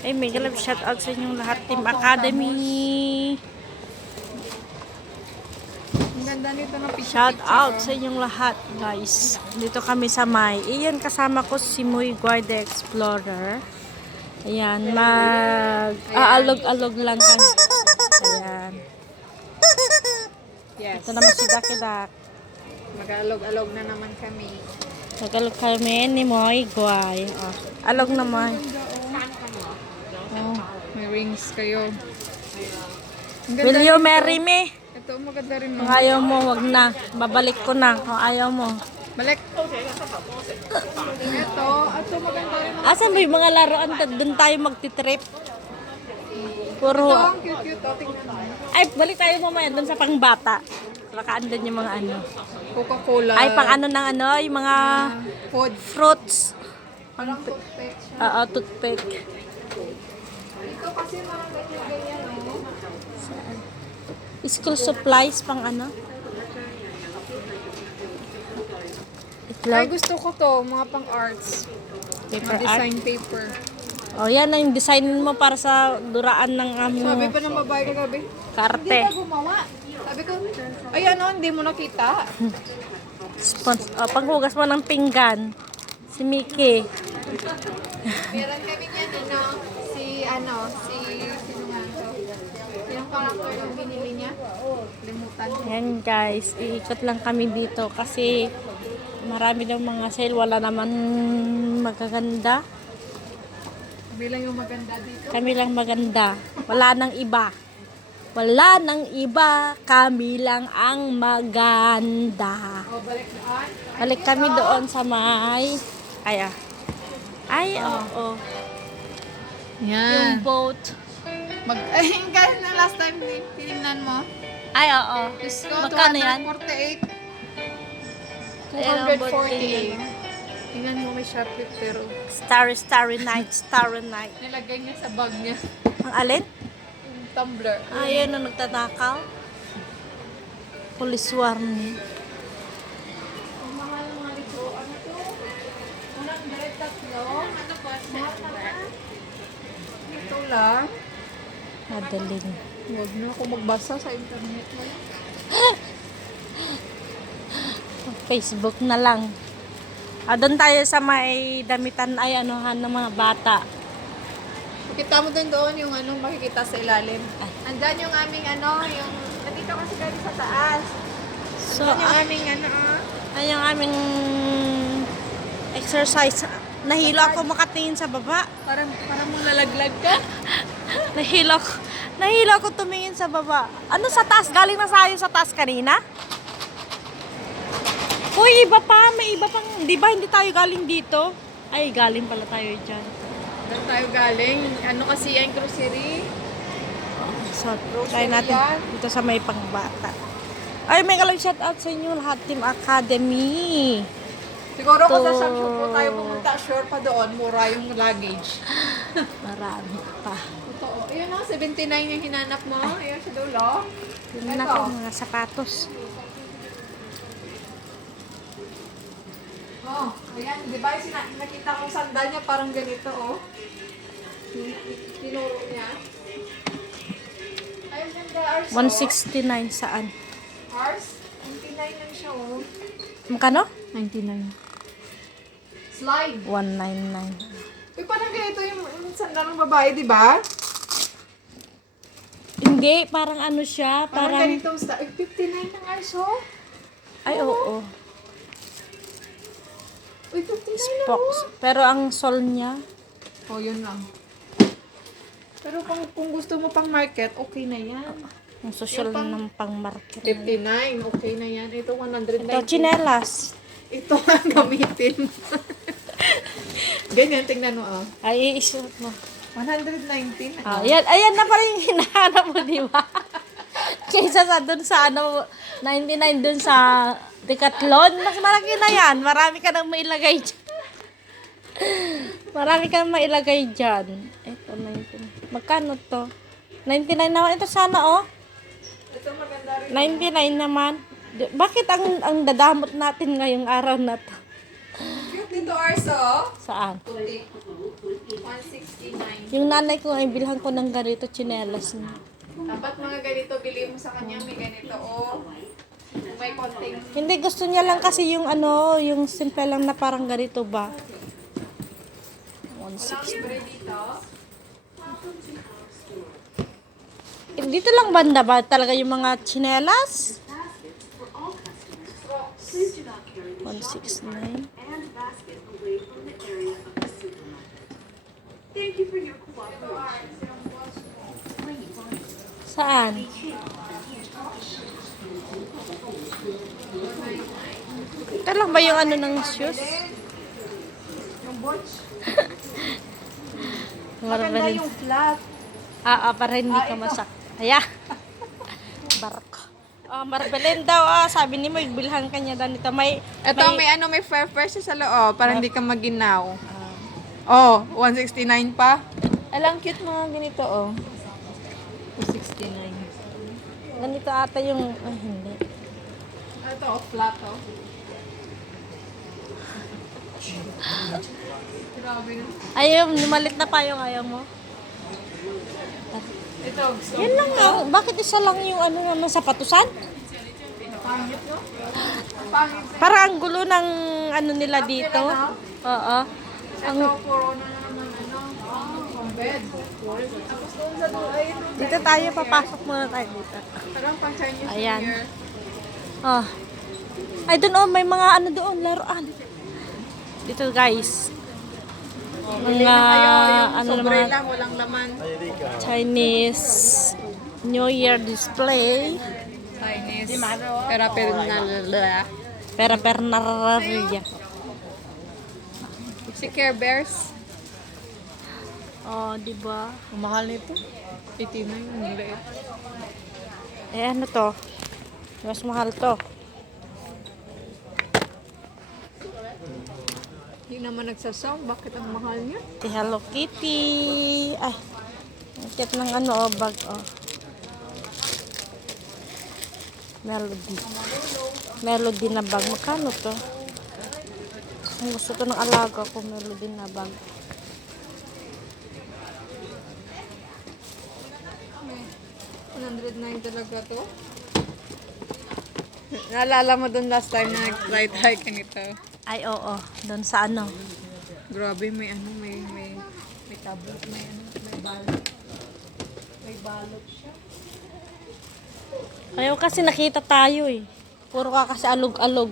Ay, mega love shout out sa inyong lahat, Team Academy. Ang ganda nito ng picture. Shout out sa inyong lahat, guys. Dito kami sa May. Iyan, kasama ko si Muy Guardia Explorer. Ayan, mag-aalog-alog lang kami. Ayan. Yes. Ito naman si Dakidak. Mag-alog-alog na naman kami. Nag-alog kami ni Muy Guay. Oh, alog naman. Oh, may rings kayo. Ang ganda Will you nito. marry me? Ito, maganda rin mo. Kung ayaw mo, wag na. Babalik ko na. Kung ayaw mo. Balik. Ito maganda rin mo. Asan ba yung mga laruan? Doon tayo magtitrip. Puro. Ito, ang cute-cute. Oh, tingnan mo. Ay, balik tayo mamaya doon sa pangbata. Baka andan yung mga ano. Coca-Cola. Ay, pang ano ng ano, yung mga Food. fruits. Parang toothpick siya. Oo, toothpick. Ito kasi mga ganyan-ganyan, no? School supplies, pang ano. Ay, Itlog, gusto ko to. Mga pang-arts. paper Mga art. design paper. O, yan na yung design mo para sa duraan ng aming Sabi pa ng babae kagabi. karte. Hindi ka gumawa. Sabi ko, ay ano, hindi mo nakita. Panghugas mo ng pinggan. Si Mickey. Meron kami niyan, sino nga to? Yung character yung binili niya. Limutan. Yan guys, iikot lang kami dito kasi marami daw mga sale. Wala naman magaganda. Bilang yung maganda dito. Kami lang maganda. Wala nang iba. Wala nang iba. Kami lang ang maganda. O, balik doon. Balik kami doon sa may... Ay, oo. Yung boat. Ay, kahit na last time tinignan mo. Ay, oo. Diyos ko, Magkano yan? 248. Ayan ang boat 248. din. Tingnan mo may Shopee pero Starry night. nilagay niya sa bag niya. Ang alin? Yung tumbler. Ayun na nagtatakaw. Police warning. Ang mahal ng mga lito. Ano to? Unang direct tatlo. Ano ba? Mahal na ba? Ito lang. Madaling. Huwag na ako magbasa sa internet mo. Facebook na lang. Doon tayo sa may damitan ay anuhan ng mga bata. Kita mo doon yung ano makikita sa ilalim. Andyan yung aming yung nandito kasi kami sa taas. So, Andyan yung aming ay yung aming exercise. Nahilo ako makatingin sa baba. parang mong lalaglag ka. Nahilo ako tumingin sa baba. Ano sa taas? Galing na tayo sa taas kanina? Uy, iba pa. May iba pang... Di ba hindi tayo galing dito? Ay, galing pala tayo dyan. Doon tayo galing. Ano kasi yung grocery? So, try natin dito sa may pangbata. Ay, may kalang shout out sa inyo lahat, Team Academy. Siguro kung sa shop po tayo pumunta, sure pa doon, mura yung luggage. Marami pa. Totoo. Ayun na, 79 yung hinanap mo. Ayun sa dulo. Tingnan natin mga sapatos. Oh, ayan. Di ba yung nakita kong sandal niya parang ganito, oh. Tinuro niya. Ayun, ganda, Ars. 169 saan? Ars, 99 lang siya, oh. Magkano? 99. Slide. 199. Uy, parang ganito yung sandal ng babae, di ba? Hindi, parang ano siya, Parang parang... ganito. 59 lang, Ars, oh. Ay, oo. Uy, 59 lang, Spokes. Pero ang sol niya, oh. Oh, yun lang. Pero kung gusto mo pang market, okay na yan. ang social ng pang-market. 59, okay na yan. Ito, 190. Ito, chinelas. Ito ang gamitin. Ganyan, tingnan mo, ah. Ay, isuot mo. 119. Ayan na pala yung hinahanap mo, di ba? Kaysa sa dun sa 99 dun sa Decathlon, mas malaki na yan. Marami ka nang mailagay dyan. Ito, 99. Magkano to? 99 naman. Ito sana, oh. Ito maganda rin. 99 naman. Bakit ang dadamot natin ngayong araw na to? Cute dito, Arso. Saan? Puti. 169. Yung nanay ko ay bilhan ko ng ganito, tsinelas niya. Dapat mga ganito, bili mo sa kanya, may ganito, oh. May konting Hindi, gusto niya lang kasi yung ano, yung simple lang na parang ganito ba. 160. libre dito. Dito lang banda ba talaga yung mga tsinelas? 169. Saan? Ito lang ba yung ano ng shoes? Yung botch. Maganda Maganda yung flat. para hindi ka masak. Aya. Barko. Marbelin daw, sabi ni mo, bilhan ka niya ganito. Ito, may fair siya sa loob para hindi ka maginaw. Oh, 169 pa. Alang cute mga ganito, oh. 269. Ganito ata yung, hindi. Ito, oh, flat, oh. Grabe na. Ayaw, numalit na pa yung ayaw mo. Ito, gusto. Yan lang nga. Bakit isa lang yung ano naman sa patusan? Pangit, no? Pangit. Para ang gulo ng ano nila dito. Oo. Ito, puro na naman, pang bed. Tapos doon sa doon, ay, Dito tayo, papasok muna tayo dito. parang pang Chinese New Ayan. Year. Oh. Ay, doon may mga ano doon, laruan. Dito guys. Bili na kayo, yung ano sobre naman, lang, walang laman. Chinese New Year display. Chinese. Pero Pera Pernararia. si Care Bears. Oh, di ba? Ang mahal nito. 89, ang liit. Eh, ano to? Mas mahal to. Hindi naman nagsasawang, bakit ang mahal niya? Si Hello Kitty. Ay, ang cute ng ano, bag, Melody. Melody na bag. Magkano to? Ang gusto to ng alaga ko, Melody na bag. May 109 talaga to. Naalala mo dun last time na nag-flight hike ka nito? Ay, oo. Doon sa ano. Grabe, may tablet, may balot. May balot siya. Kaya kasi nakita tayo eh. Puro ka kasi alog-alog.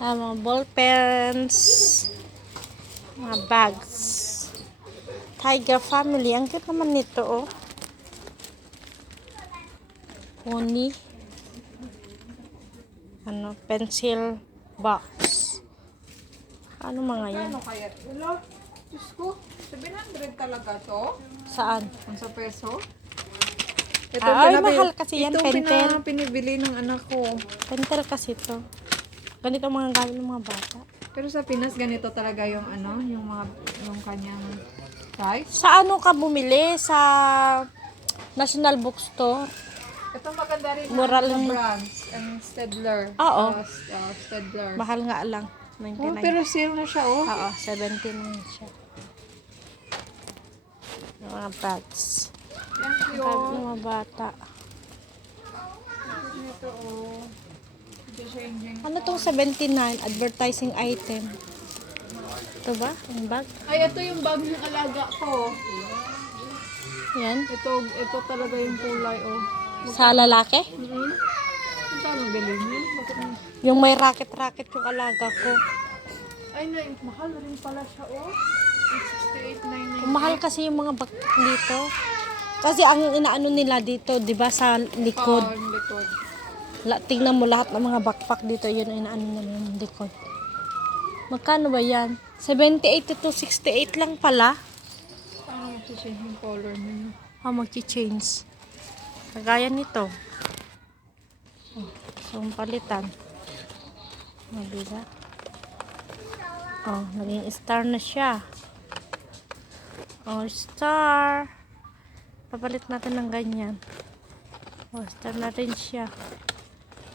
Mga ball pens. Mga bags. Tiger family. Ang cute naman nito, oh. Pony. Ano, pencil box. Ano mga yan? Ano kaya? Wala. Diyos ko, 700 talaga to? Saan? Ang sa peso? Ay, mahal kasi yan, ito pentel. pinibili ng anak ko. Pentel kasi to. Ganito ang mga gamit ng mga bata. Pero sa Pinas, ganito talaga yung yung kanyang price. Sa ano ka bumili? Sa National Bookstore? Ito maganda rin Mura na lang. brands. Ang Stedler. Oo. Stedler. Mahal nga lang. Oh, 99. pero sale na siya, oh. Oo, 17 na siya. Yung mga bags. Yan Ang cute. ng mga bata. Ito, oh. Ito siya yung Ano tong 79? Advertising item. Ito ba? Ang bag? Ay, ito yung bag ng alaga ko. Yan. Ito talaga yung kulay, oh. Sa lalaki? Ang tawag galing niya. Bakit na? Yung may racket-racket yung alaga ko. Ay, mahal rin pala siya, oh. 68.99. Mahal kasi yung mga bag dito. Kasi ang inaano nila dito, 'di ba, sa likod. Oh, yung likod. Tingnan mo lahat ng mga backpack dito, yun ang inaano nila yung likod. Magkano ba yan? 78 to 68 lang pala. Paano mag-change yung color niya? Mag-change. Kagaya nito. So, palitan. Diba? Naging star na siya. Star. Papalit natin ng ganyan. Star na rin siya.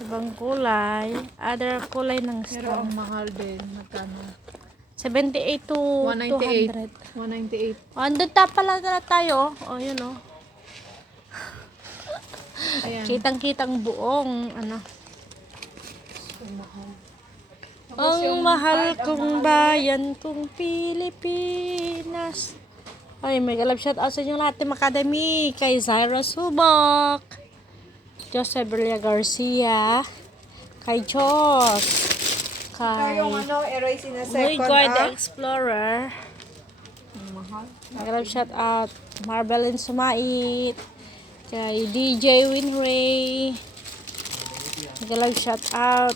Ibang kulay. Other kulay ng Pero star. ang mahal din. Magkano? 78 to 198. 200. 198. Andun pala na tayo. Oh, yun oh. Ayan. Kitang-kitang buong, ano. Tapos Ang mahal kong bayan kong Pilipinas. Ay, may galap shout out sa inyo lahat ng Academy. Kay Zaira Subok. Joseph Belia Garcia. Kay Jos. Kay Yung ano, erase na Muy second God Explorer. Ang mahal. May shout out Marbelin Sumait. Kay DJ Winray. May shout out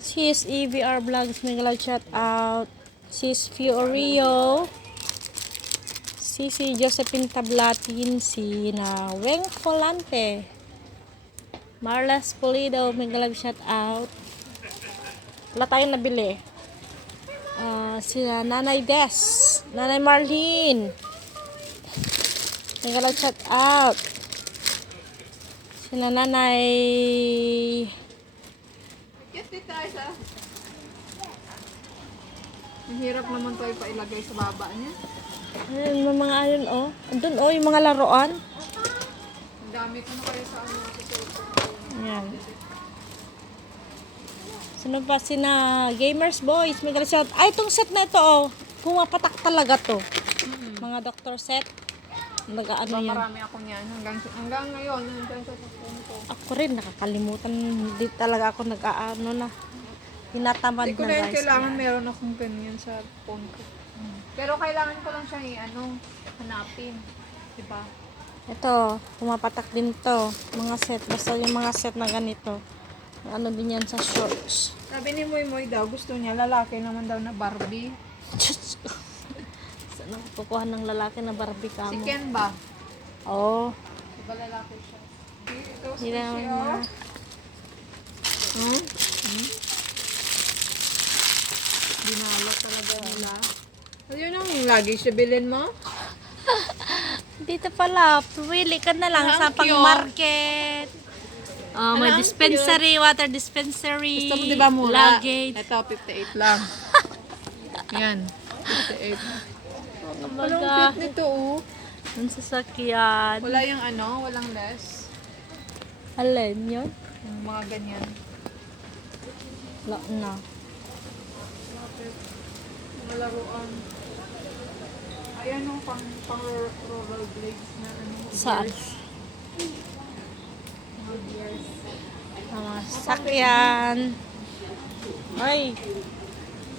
Sis EVR Vlogs. May shout out Sis Fiorio. Si Josephine Tablatin. Si Weng Volante. Marlas Pulido. May shout out. Wala tayong nabili. Sila Nanay Des. Nanay Marlene. May shout out. Sila Nanay. Yes, dito isa. Ang hirap naman to ipailagay sa baba niya. Ayun, may mga ayun oh. Andun oh, yung mga laruan. Ang dami ko na kayo sa ano. Sa cellphone. Ayan. Sino pa sina Gamers Boys? May shout. Ay, itong set na ito oh. Pumapatak talaga to. Mga doctor set. Nag-ano yan. Marami ako niyan. Hanggang ngayon, hanggang sa cellphone ko. Ako rin, nakakalimutan. Hindi talaga ako nag-ano na. Tinatamad Hindi ko na na yun guys. kailangan meron akong ganyan sa phone ko. Pero kailangan ko lang siyang hanapin. Diba? Ito, pumapatak din to. Mga set. Basta yung mga set na ganito. Ano din yan sa shorts. Sabi ni Moy Moy daw, gusto niya lalaki naman daw na Barbie. Diyos ko. Saan ako kukuha ng lalaki na Barbie ka Si mo? Ken ba? Oo. Diba lalaki siya? Ito Hindi na siya. na. Dinalo talaga nila. Ayun ang lagi siya bilhin mo? Dito pala, pumili ka na lang Ang sa cute. pang-market. Oh, may Ang dispensary, water dispensary. Gusto mo diba mura? Luggage. Ito, 58 lang. Yan, 58. Anong Kumbaga, cute nito oh. ang sasakyan. Wala yung ano, walang less. Alin yun? Yung mga ganyan. Wala na. Mga laruan. Ayan yung pang rollerblades na ano. Saan? gears. Mga gears. Mga sasakyan. Ay.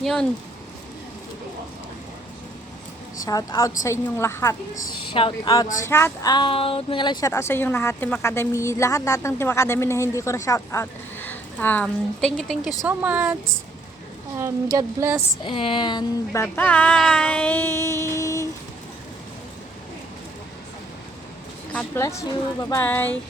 Yun. Shout out sa inyong lahat. Shout out, shout out. May shout out sa inyong lahat, Team Academy. Lahat ng Team Academy na hindi ko na shout out. Thank you so much. God bless and bye-bye. God bless you. Bye-bye.